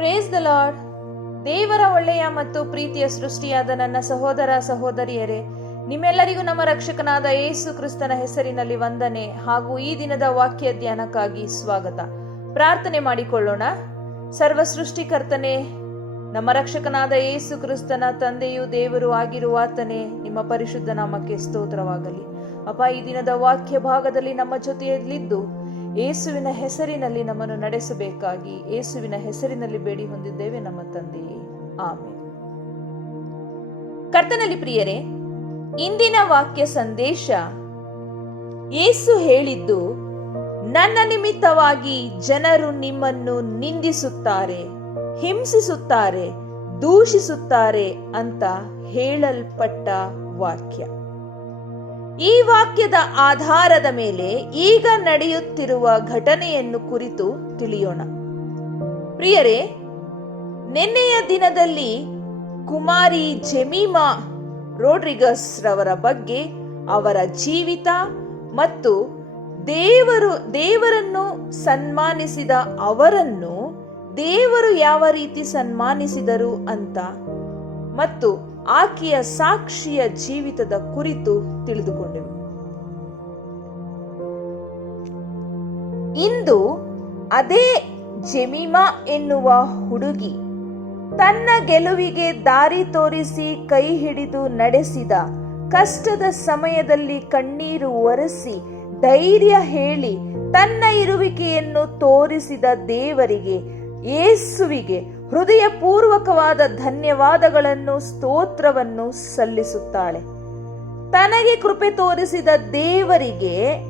Praise the lord ದೇವರ ಒಳ್ಳೆಯ ಮತ್ತು ಪ್ರೀತಿಯ ಸೃಷ್ಟಿಯಾದ ನನ್ನ ಸಹೋದರ ಸಹೋದರಿಯರೇ, ನಿಮ್ಮೆಲ್ಲರಿಗೂ ನಮ್ಮ ರಕ್ಷಕನಾದ ಯೇಸು ಕ್ರಿಸ್ತನ ಹೆಸರಿನಲ್ಲಿ ವಂದನೆ ಹಾಗೂ ಈ ದಿನದ ವಾಕ್ಯ ಧ್ಯಾನಕ್ಕಾಗಿ ಸ್ವಾಗತ. ಪ್ರಾರ್ಥನೆ ಮಾಡಿಕೊಳ್ಳೋಣ. ಸರ್ವ ಸೃಷ್ಟಿಕರ್ತನೆ, ನಮ್ಮ ರಕ್ಷಕನಾದ ಯೇಸು ಕ್ರಿಸ್ತನ ತಂದೆಯು ದೇವರು ಆಗಿರುವ ಆತನೇ, ನಿಮ್ಮ ಪರಿಶುದ್ಧ ನಾಮಕ್ಕೆ ಸ್ತೋತ್ರವಾಗಲಿ. ಅಪ್ಪ, ಈ ದಿನದ ವಾಕ್ಯ ಭಾಗದಲ್ಲಿ ನಮ್ಮ ಜೊತೆಯಲ್ಲಿದ್ದು ಯೇಸುವಿನ ಹೆಸರಿನಲ್ಲಿ ನಮ್ಮನ್ನು ನಡೆಸಬೇಕಾಗಿ ಏಸುವಿನ ಹೆಸರಿನಲ್ಲಿ ಬೇಡಿ ಹೊಂದಿದ್ದೇವೆ ನಮ್ಮ ತಂದೆಯೇ ಆಮೇಲೆ ಕರ್ತನಲ್ಲಿ ಪ್ರಿಯರೇ, ಇಂದಿನ ವಾಕ್ಯ ಸಂದೇಶ ಏಸು ಹೇಳಿದ್ದು, ನನ್ನ ನಿಮಿತ್ತವಾಗಿ ಜನರು ನಿಮ್ಮನ್ನು ನಿಂದಿಸುತ್ತಾರೆ, ಹಿಂಸಿಸುತ್ತಾರೆ, ದೂಷಿಸುತ್ತಾರೆ ಅಂತ ಹೇಳಲ್ಪಟ್ಟ ವಾಕ್ಯ. ಈ ವಾಕ್ಯದ ಆಧಾರದ ಮೇಲೆ ಈಗ ನಡೆಯುತ್ತಿರುವ ಘಟನೆಯನ್ನು ಕುರಿತು ತಿಳಿಯೋಣ. ಪ್ರಿಯರೇ, ನಿನ್ನೆಯ ದಿನದಲ್ಲಿ ಕುಮಾರಿ ಜೆಮಿಮಾ ರೋಡ್ರಿಗಸ್ ರವರ ಬಗ್ಗೆ ಅವರ ಜೀವಿತ ಮತ್ತು ದೇವರು, ದೇವರನ್ನು ಸನ್ಮಾನಿಸಿದ ಅವರನ್ನು ದೇವರು ಯಾವ ರೀತಿ ಸನ್ಮಾನಿಸಿದರು ಅಂತ ಮತ್ತು ಆಕೆಯ ಸಾಕ್ಷಿಯ ಜೀವಿತದ ಕುರಿತು ತಿಳಿದುಕೊಂಡೆವು. ಇಂದು ಅದೇ ಜೆಮಿಮಾ ಎನ್ನುವ ಹುಡುಗಿ ತನ್ನ ಗೆಲುವಿಗೆ ದಾರಿ ತೋರಿಸಿ ಕೈ ಹಿಡಿದು ನಡೆಸಿದ ಕಷ್ಟದ ಸಮಯದಲ್ಲಿ ಕಣ್ಣೀರು ಒರೆಸಿ ಧೈರ್ಯ ಹೇಳಿ ತನ್ನ ಇರುವಿಕೆಯನ್ನು ತೋರಿಸಿದ ದೇವರಿಗೆ ಯೇಸುವಿಗೆ ಹೃದಯಪೂರ್ವಕವಾದ ಧನ್ಯವಾದಗಳನ್ನು, ಸ್ತೋತ್ರವನ್ನು ಸಲ್ಲಿಸುತ್ತಾಳೆ. ತನಗೆ ಕೃಪೆ ತೋರಿಸಿದ ದೇವರಿಗೆ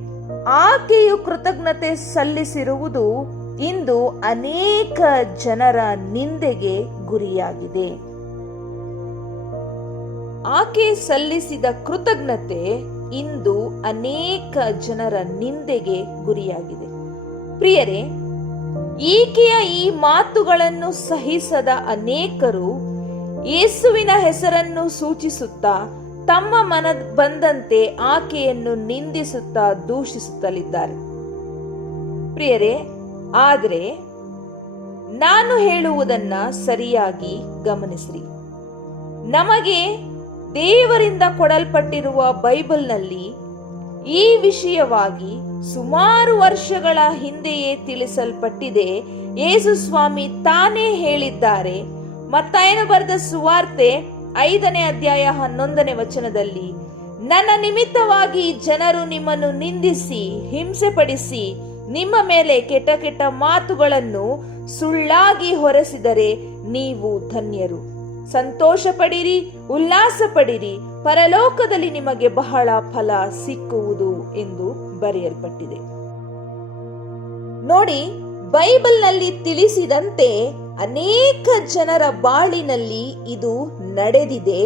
ಆಕೆಯು ಕೃತಜ್ಞತೆ ಸಲ್ಲಿಸಿರುವುದು ಇಂದು ಅನೇಕ ಜನರ ನಿಂದೆಗೆ ಗುರಿಯಾಗಿದೆ. ಆಕೆ ಸಲ್ಲಿಸಿದ ಕೃತಜ್ಞತೆ ಇಂದು ಅನೇಕ ಜನರ ನಿಂದೆಗೆ ಗುರಿಯಾಗಿದೆ. ಪ್ರಿಯರೇ ಈಕೆಯ ಈ ಮಾತುಗಳನ್ನು ಸಹಿಸದ ಅನೇಕರು ಯೇಸುವಿನ ಹೆಸರನ್ನು ಸೂಚಿಸುತ್ತಾ ತಮ್ಮ ಮನ ಬಂದಂತೆ ಆಕೆಯನ್ನು ನಿಂದಿಸುತ್ತಾ ದೂಷಿಸುತ್ತಲಿದ್ದಾರೆ. ಪ್ರಿಯರೇ, ಆದರೆ ನಾನು ಹೇಳುವುದನ್ನ ಸರಿಯಾಗಿ ಗಮನಿಸಿರಿ. ನಮಗೆ ದೇವರಿಂದ ಕೊಡಲ್ಪಟ್ಟಿರುವ ಬೈಬಲ್ನಲ್ಲಿ ಈ ವಿಷಯವಾಗಿ ಸುಮಾರು ವರ್ಷಗಳ ಹಿಂದೆಯೇ ತಿಳಿಸಲ್ಪಟ್ಟಿದೆ. ಯೇಸು ಸ್ವಾಮಿ ತಾನೇ ಹೇಳಿದ್ದಾರೆ. ಮತ್ತಾಯನ ಬರೆದ ಸುವಾರ್ತೆ ಐದನೇ ಅಧ್ಯಾಯ ಹನ್ನೊಂದನೇ ವಚನದಲ್ಲಿ, ನನ್ನ ನಿಮಿತ್ತವಾಗಿ ಜನರು ನಿಮ್ಮನ್ನು ನಿಂದಿಸಿ, ಹಿಂಸೆಪಡಿಸಿ, ನಿಮ್ಮ ಮೇಲೆ ಕೆಟ್ಟ ಕೆಟ್ಟ ಮಾತುಗಳನ್ನು ಸುಳ್ಳಾಗಿ ಹೊರಸಿದರೆ ನೀವು ಧನ್ಯರು. ಸಂತೋಷ ಪಡಿರಿ ಉಲ್ಲಾಸ ಪಡಿರಿ ಪರಲೋಕದಲ್ಲಿ ನಿಮಗೆ ಬಹಳ ಫಲ ಸಿಕ್ಕುವುದು ಎಂದು ಬರೆಯಲ್ಪಟ್ಟಿದೆ. ನೋಡಿ, ಬೈಬಲ್ನಲ್ಲಿ ತಿಳಿಸಿದಂತೆ ಅನೇಕ ಜನರ ಬಾಳಿನಲ್ಲಿ ಇದು ನಡೆದಿದೆ.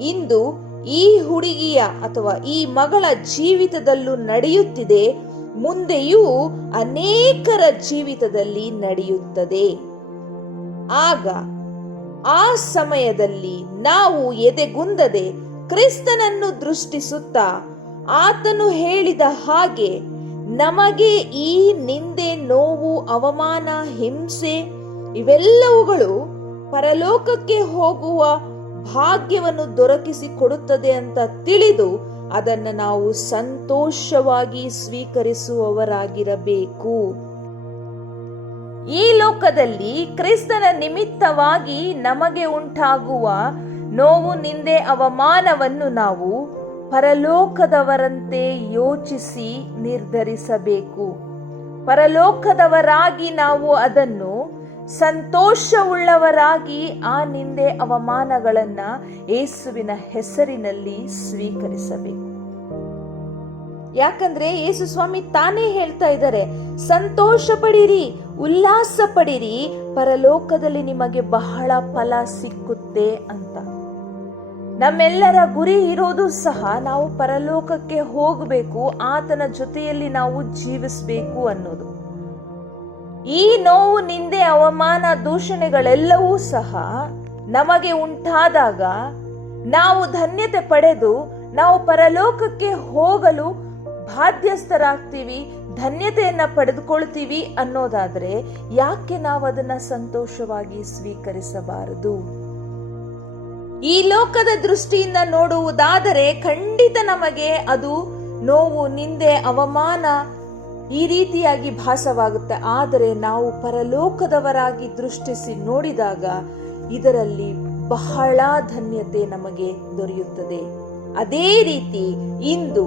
ಇಂದು ಈ ಹುಡುಗಿಯ ಅಥವಾ ಈ ಮಗಳ ಜೀವಿತದಲ್ಲೂ ನಡೆಯುತ್ತಿದೆ. ಮುಂದೆಯೂ ಅನೇಕರ ಜೀವಿತದಲ್ಲಿ ನಡೆಯುತ್ತದೆ. ಆಗ ಆ ಸಮಯದಲ್ಲಿ ನಾವು ಎದೆಗುಂದದೆ ಕ್ರಿಸ್ತನನ್ನು ದೃಷ್ಟಿಸುತ್ತಾ ಆತನು ಹೇಳಿದ ಹಾಗೆ, ನಮಗೆ ಈ ನಿಂದೆ ನೋವು, ಅವಮಾನ, ಹಿಂಸೆ ಇವೆಲ್ಲವುಗಳು ಪರಲೋಕಕ್ಕೆ ಹೋಗುವ ಭಾಗ್ಯವನ್ನು ದೊರಕಿಸಿ ಕೊಡುತ್ತದೆ ಅಂತ ತಿಳಿದು ಅದನ್ನು ನಾವು ಸಂತೋಷವಾಗಿ ಸ್ವೀಕರಿಸುವವರಾಗಿರಬೇಕು. ಈ ಲೋಕದಲ್ಲಿ ಕ್ರಿಸ್ತನ ನಿಮಿತ್ತವಾಗಿ ನಮಗೆ ಉಂಟಾಗುವ ನೋವು ನಿಂದೆ ಅವಮಾನವನ್ನು ನಾವು ಪರಲೋಕದವರಂತೆ ಯೋಚಿಸಿ ನಿರ್ಧರಿಸಬೇಕು. ಪರಲೋಕದವರಾಗಿ ನಾವು ಅದನ್ನು ಸಂತೋಷವುಳ್ಳವರಾಗಿ ಆ ನಿಂದೆ ಅವಮಾನಗಳನ್ನ ಯೇಸುವಿನ ಹೆಸರಿನಲ್ಲಿ ಸ್ವೀಕರಿಸಬೇಕು. ಯಾಕಂದ್ರೆ ಯೇಸು ಸ್ವಾಮಿ ತಾನೇ ಹೇಳ್ತಾ ಇದ್ದಾರೆ ಸಂತೋಷ ಪಡಿರಿ ಉಲ್ಲಾಸ ಪಡಿರಿ ಪರಲೋಕದಲ್ಲಿ ನಿಮಗೆ ಬಹಳ ಫಲ ಸಿಕ್ಕುತ್ತೆ ಅಂತ. ನಮ್ಮೆಲ್ಲರ ಗುರಿ ಇರೋದು ಸಹ ನಾವು ಪರಲೋಕಕ್ಕೆ ಹೋಗಬೇಕು, ಆತನ ಜೊತೆಯಲ್ಲಿ ನಾವು ಜೀವಿಸಬೇಕು ಅನ್ನೋದು. ಈ ನೋವು, ನಿಂದೆ, ಅವಮಾನ, ದೂಷಣೆಗಳೆಲ್ಲವೂ ಸಹ ನಮಗೆ ಉಂಟಾದಾಗ ನಾವು ಧನ್ಯತೆ ಪಡೆದು ನಾವು ಪರಲೋಕಕ್ಕೆ ಹೋಗಲು ಬಾಧ್ಯಸ್ಥರಾಗ್ತೀವಿ, ಧನ್ಯತೆಯನ್ನ ಪಡೆದುಕೊಳ್ತೀವಿ ಅನ್ನೋದಾದ್ರೆ ಯಾಕೆ ನಾವು ಅದನ್ನ ಸಂತೋಷವಾಗಿ ಸ್ವೀಕರಿಸಬಾರದು? ಈ ಲೋಕದ ದೃಷ್ಟಿಯಿಂದ ನೋಡುವುದಾದರೆ ಖಂಡಿತ ನಮಗೆ ಅದು ನೋವು, ನಿಂದೆ, ಅವಮಾನ ಈ ರೀತಿಯಾಗಿ ಭಾಸವಾಗುತ್ತೆ. ಆದರೆ ನಾವು ಪರಲೋಕದವರಾಗಿ ದೃಷ್ಟಿಸಿ ನೋಡಿದಾಗ ಇದರಲ್ಲಿ ಬಹಳ ಧನ್ಯತೆ ನಮಗೆ ದೊರೆಯುತ್ತದೆ. ಅದೇ ರೀತಿ ಇಂದು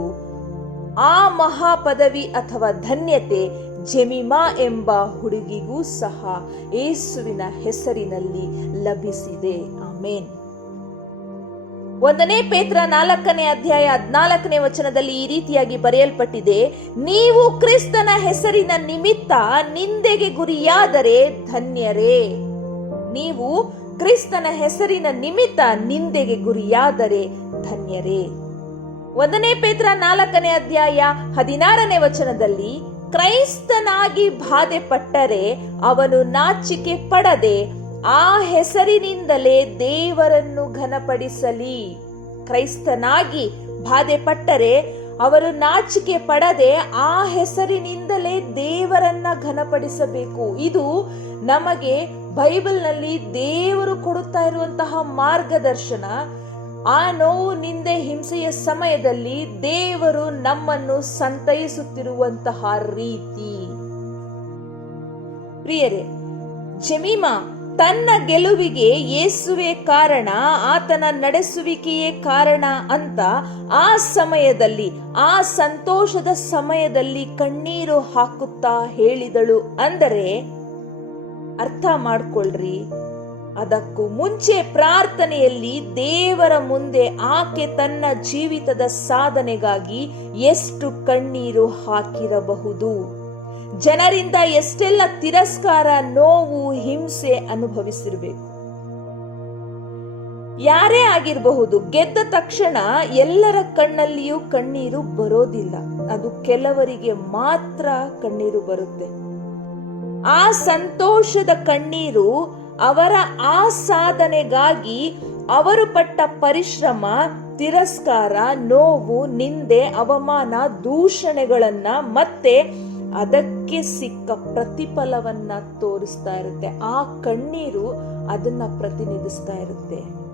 ಆ ಮಹಾಪದವಿ ಅಥವಾ ಧನ್ಯತೆ ಜೆಮಿಮಾ ಎಂಬ ಹುಡುಗಿಗೂ ಸಹ ಏಸುವಿನ ಹೆಸರಿನಲ್ಲಿ ಲಭಿಸಿದೆ. ಆಮೇನ್. ಒಂದನೇ ಪೇತ್ರ ನಾಲ್ಕನೇ ಅಧ್ಯಾಯ ಹದ್ನಾಲ್ಕನೇ ವಚನದಲ್ಲಿ ಈ ರೀತಿಯಾಗಿ ಬರೆಯಲ್ಪಟ್ಟಿದೆ, ನೀವು ಕ್ರಿಸ್ತನ ಹೆಸರಿನ ನಿಮಿತ್ತ ನಿಂದೆಗೆ ಗುರಿಯಾದರೆ ಧನ್ಯರೇ. ನೀವು ಕ್ರಿಸ್ತನ ಹೆಸರಿನ ನಿಮಿತ್ತ ನಿಂದೆಗೆ ಗುರಿಯಾದರೆ ಧನ್ಯರೇ. ಒಂದನೇ ಪೇತ್ರ ನಾಲ್ಕನೇ ಅಧ್ಯಾಯ ಹದಿನಾರನೇ ವಚನದಲ್ಲಿ, ಕ್ರೈಸ್ತನಾಗಿ ಬಾಧೆ ಪಟ್ಟರೆ ಅವನು ನಾಚಿಕೆ ಪಡದೆ ಆ ಹೆಸರಿನಿಂದಲೇ ದೇವರನ್ನು ಘನಪಡಿಸಲಿ. ಕ್ರೈಸ್ತನಾಗಿ ಬಾಧೆ ಪಟ್ಟರೆ ಅವರು ನಾಚಿಕೆ ಪಡದೆ ಆ ಹೆಸರಿನಿಂದಲೇ ದೇವರನ್ನ ಘನಪಡಿಸಬೇಕು. ಇದು ನಮಗೆ ಬೈಬಲ್ನಲ್ಲಿ ದೇವರು ಕೊಡುತ್ತಾ ಇರುವಂತಹ ಮಾರ್ಗದರ್ಶನ. ಆ ನೋವು ನಿಂದೆ ಹಿಂಸೆಯ ಸಮಯದಲ್ಲಿ ದೇವರು ನಮ್ಮನ್ನು ಸಂತೈಸುತ್ತಿರುವಂತಹ ರೀತಿ. ಪ್ರಿಯರೇ, ಜಮೀಮಾ ತನ್ನ ಗೆಲುವಿಗೆ ಯೇಸುವೆ ಕಾರಣ, ಆತನ ನಡೆಸುವಿಕೆಯೇ ಕಾರಣ ಅಂತ ಆ ಸಮಯದಲ್ಲಿ, ಆ ಸಂತೋಷದ ಸಮಯದಲ್ಲಿ ಕಣ್ಣೀರು ಹಾಕುತ್ತಾ ಹೇಳಿದಳು. ಅಂದರೆ, ಅರ್ಥ ಮಾಡ್ಕೊಳ್ರಿ, ಅದಕ್ಕೂ ಮುಂಚೆ ಪ್ರಾರ್ಥನೆಯಲ್ಲಿ ದೇವರ ಮುಂದೆ ಆಕೆ ತನ್ನ ಜೀವಿತದ ಸಾಧನೆಗಾಗಿ ಎಷ್ಟು ಕಣ್ಣೀರು ಹಾಕಿರಬಹುದು. ಜನರಿಂದ ಎಷ್ಟೆಲ್ಲ ತಿರಸ್ಕಾರ, ನೋವು, ಹಿಂಸೆ ಅನುಭವಿಸಿರಬೇಕು. ಯಾರೇ ಆಗಿರಬಹುದು, ಗೆದ್ದ ತಕ್ಷಣ ಎಲ್ಲರ ಕಣ್ಣಲ್ಲಿಯೂ ಕಣ್ಣೀರು ಬರೋದಿಲ್ಲ. ಅದು ಕೆಲವರಿಗೆ ಮಾತ್ರ ಕಣ್ಣೀರು ಬರುತ್ತೆ. ಆ ಸಂತೋಷದ ಕಣ್ಣೀರು ಅವರ ಆ ಸಾಧನೆಗಾಗಿ ಅವರು ಪಟ್ಟ ಪರಿಶ್ರಮ, ತಿರಸ್ಕಾರ, ನೋವು, ನಿಂದೆ, ಅವಮಾನ, ದೂಷಣೆಗಳನ್ನ ಮತ್ತೆ ಅದಕ್ಕೆ ಸಿಕ್ಕ ಪ್ರತಿಫಲವನ್ನ ತೋರಿಸ್ತಾ ಇರುತ್ತೆ. ಆ ಕಣ್ಣೀರು ಅದನ್ನ ಪ್ರತಿನಿಧಿಸ್ತಾ ಇರುತ್ತೆ.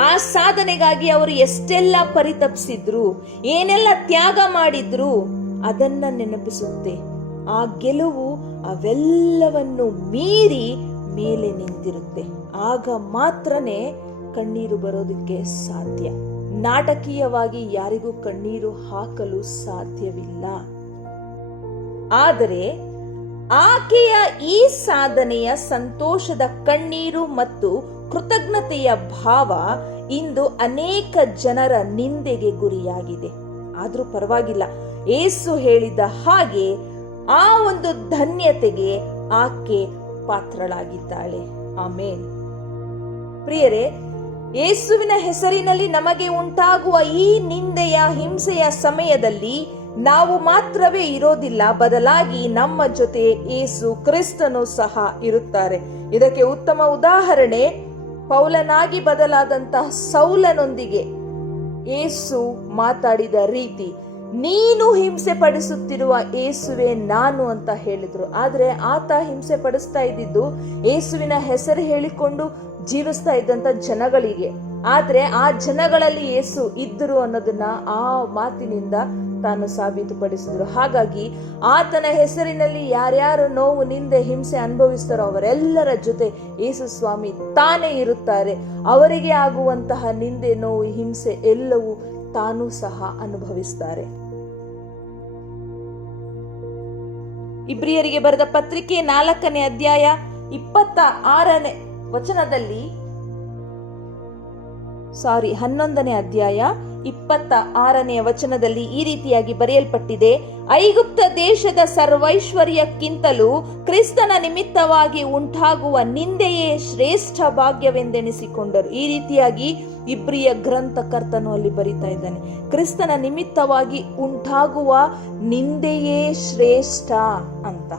ಆ ಸಾಧನೆಗಾಗಿ ಅವರು ಎಷ್ಟೆಲ್ಲ ಪರಿತಪ್ಸಿದ್ರು, ಏನೆಲ್ಲ ತ್ಯಾಗ ಮಾಡಿದ್ರು, ಅದನ್ನ ನೆನಪಿಸುತ್ತೆ. ಆ ಗೆಲುವು ಅವೆಲ್ಲವನ್ನು ಮೀರಿ ಮೇಲೆ ನಿಂತಿರುತ್ತೆ. ಆಗ ಮಾತ್ರನೇ ಕಣ್ಣೀರು ಬರೋದಕ್ಕೆ ಸಾಧ್ಯ. ನಾಟಕೀಯವಾಗಿ ಯಾರಿಗೂ ಕಣ್ಣೀರು ಹಾಕಲು ಸಾಧ್ಯವಿಲ್ಲ. ಆದರೆ ಆಕೆಯ ಈ ಸಾಧನೆಯ ಸಂತೋಷದ ಕಣ್ಣೀರು ಮತ್ತು ಕೃತಜ್ಞತೆಯ ಭಾವ ಇಂದು ಅನೇಕ ಜನರ ನಿಂದೆಗೆ ಗುರಿಯಾಗಿದೆ. ಆದ್ರೂ ಪರವಾಗಿಲ್ಲ. ಏಸು ಹೇಳಿದ ಹಾಗೆ ಆ ಒಂದು ಧನ್ಯತೆಗೆ ಆಕೆ ಪಾತ್ರಳಾಗಿದ್ದಾಳೆ. ಆಮೇನ್. ಪ್ರಿಯರೇ ಯೇಸುವಿನ ಹೆಸರಿನಲ್ಲಿ ನಮಗೆ ಉಂಟಾಗುವ ಈ ನಿಂದೆಯ ಹಿಂಸೆಯ ಸಮಯದಲ್ಲಿ ನಾವು ಮಾತ್ರವೇ ಇರೋದಿಲ್ಲ, ಬದಲಾಗಿ ನಮ್ಮ ಜೊತೆ ಏಸು ಕ್ರಿಸ್ತನು ಸಹ ಇರುತ್ತಾರೆ. ಇದಕ್ಕೆ ಉತ್ತಮ ಉದಾಹರಣೆ, ಪೌಲನಾಗಿ ಬದಲಾದಂತಹ ಸೌಲನೊಂದಿಗೆ ಏಸು ಮಾತಾಡಿದ ರೀತಿ, ನೀನು ಹಿಂಸೆ ಪಡಿಸುತ್ತಿರುವ ಏಸುವೆ ನಾನು ಅಂತ ಹೇಳಿದ್ರು. ಆದ್ರೆ ಆತ ಹಿಂಸೆ ಪಡಿಸ್ತಾ ಇದ್ದಿದ್ದು, ಏಸುವಿನ ಹೆಸರು ಹೇಳಿಕೊಂಡು ಜೀವಿಸ್ತಾ ಇದ್ದಂತ ಜನಗಳಿಗೆ. ಆದ್ರೆ ಆ ಜನಗಳಲ್ಲಿ ಏಸು ಇದ್ದರು ಅನ್ನೋದನ್ನ ಆ ಮಾತಿನಿಂದ ತಾನು ಸಾಬೀತುಪಡಿಸಿದ್ರು. ಹಾಗಾಗಿ ಆತನ ಹೆಸರಿನಲ್ಲಿ ಯಾರ್ಯಾರು ನೋವು, ನಿಂದೆ, ಹಿಂಸೆ ಅನುಭವಿಸ್ತಾರೋ ಅವರೆಲ್ಲರ ಜೊತೆ ಯೇಸು ಸ್ವಾಮಿ ತಾನೇ ಇರುತ್ತಾರೆ. ಅವರಿಗೆ ಆಗುವಂತಹ ನಿಂದೆ, ನೋವು, ಹಿಂಸೆ ಎಲ್ಲವೂ ತಾನೂ ಸಹ ಅನುಭವಿಸ್ತಾರೆ. ಇಬ್ರಿಯರಿಗೆ ಬರೆದ ಪತ್ರಿಕೆ ನಾಲ್ಕನೇ ಅಧ್ಯಾಯ ಇಪ್ಪತ್ತ ಆರನೇ ವಚನದಲ್ಲಿ, ಸಾರಿ, ಹನ್ನೊಂದನೇ ಅಧ್ಯಾಯ ಇಪ್ಪತ್ತ ಆರನೆಯ ವಚನದಲ್ಲಿ ಈ ರೀತಿಯಾಗಿ ಬರೆಯಲ್ಪಟ್ಟಿದೆ, ಐಗುಪ್ತ ದೇಶದ ಸರ್ವೈಶ್ವರ್ಯಕ್ಕಿಂತಲೂ ಕ್ರಿಸ್ತನ ನಿಮಿತ್ತವಾಗಿ ಉಂಟಾಗುವ ನಿಂದೆಯೇ ಶ್ರೇಷ್ಠ ಭಾಗ್ಯವೆಂದೆನಿಸಿಕೊಂಡರು. ಈ ರೀತಿಯಾಗಿ ಇಬ್ರಿಯ ಗ್ರಂಥಕರ್ತನು ಅಲ್ಲಿ ಬರಿತಾ ಇದ್ದಾನೆ, ಕ್ರಿಸ್ತನ ನಿಮಿತ್ತವಾಗಿ ಉಂಟಾಗುವ ನಿಂದೆಯೇ ಶ್ರೇಷ್ಠ ಅಂತ.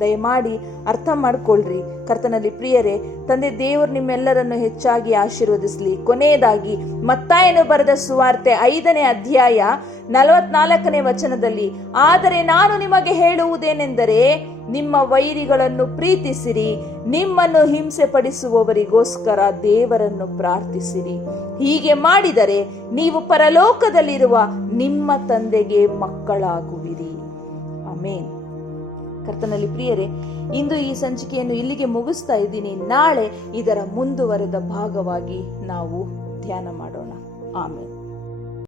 ದಯಮಾಡಿ ಅರ್ಥ ಮಾಡ್ಕೊಳ್ರಿ. ಕರ್ತನಲ್ಲಿ ಪ್ರಿಯರೇ, ತಂದೆ ದೇವರು ನಿಮ್ಮೆಲ್ಲರನ್ನು ಹೆಚ್ಚಾಗಿ ಆಶೀರ್ವದಿಸಲಿ. ಕೊನೆಯದಾಗಿ, ಮತ್ತಾಯನು ಬರೆದ ಸುವಾರ್ತೆ ಐದನೇ ಅಧ್ಯಾಯ ನಲವತ್ನಾಲ್ಕನೇ ವಚನದಲ್ಲಿ, ಆದರೆ ನಾನು ನಿಮಗೆ ಹೇಳುವುದೇನೆಂದರೆ, ನಿಮ್ಮ ವೈರಿಗಳನ್ನು ಪ್ರೀತಿಸಿರಿ, ನಿಮ್ಮನ್ನು ಹಿಂಸೆ ಪಡಿಸುವವರಿಗೋಸ್ಕರ ದೇವರನ್ನು ಪ್ರಾರ್ಥಿಸಿರಿ. ಹೀಗೆ ಮಾಡಿದರೆ, ನೀವು ಪರಲೋಕದಲ್ಲಿರುವ ನಿಮ್ಮ ತಂದೆಗೆ ಮಕ್ಕಳಾಗುವಿರಿ. ಆಮೇನ್. ಕರ್ತನಲ್ಲಿ ಪ್ರಿಯರೇ, ಇಂದು ಈ ಸಂಚಿಕೆಯನ್ನು ಇಲ್ಲಿಗೆ ಮುಗಿಸ್ತಾ ಇದ್ದೀನಿ. ನಾಳೆ ಇದರ ಮುಂದುವರೆದ ಭಾಗವಾಗಿ ನಾವು ಧ್ಯಾನ ಮಾಡೋಣ. ಆಮೇಲೆ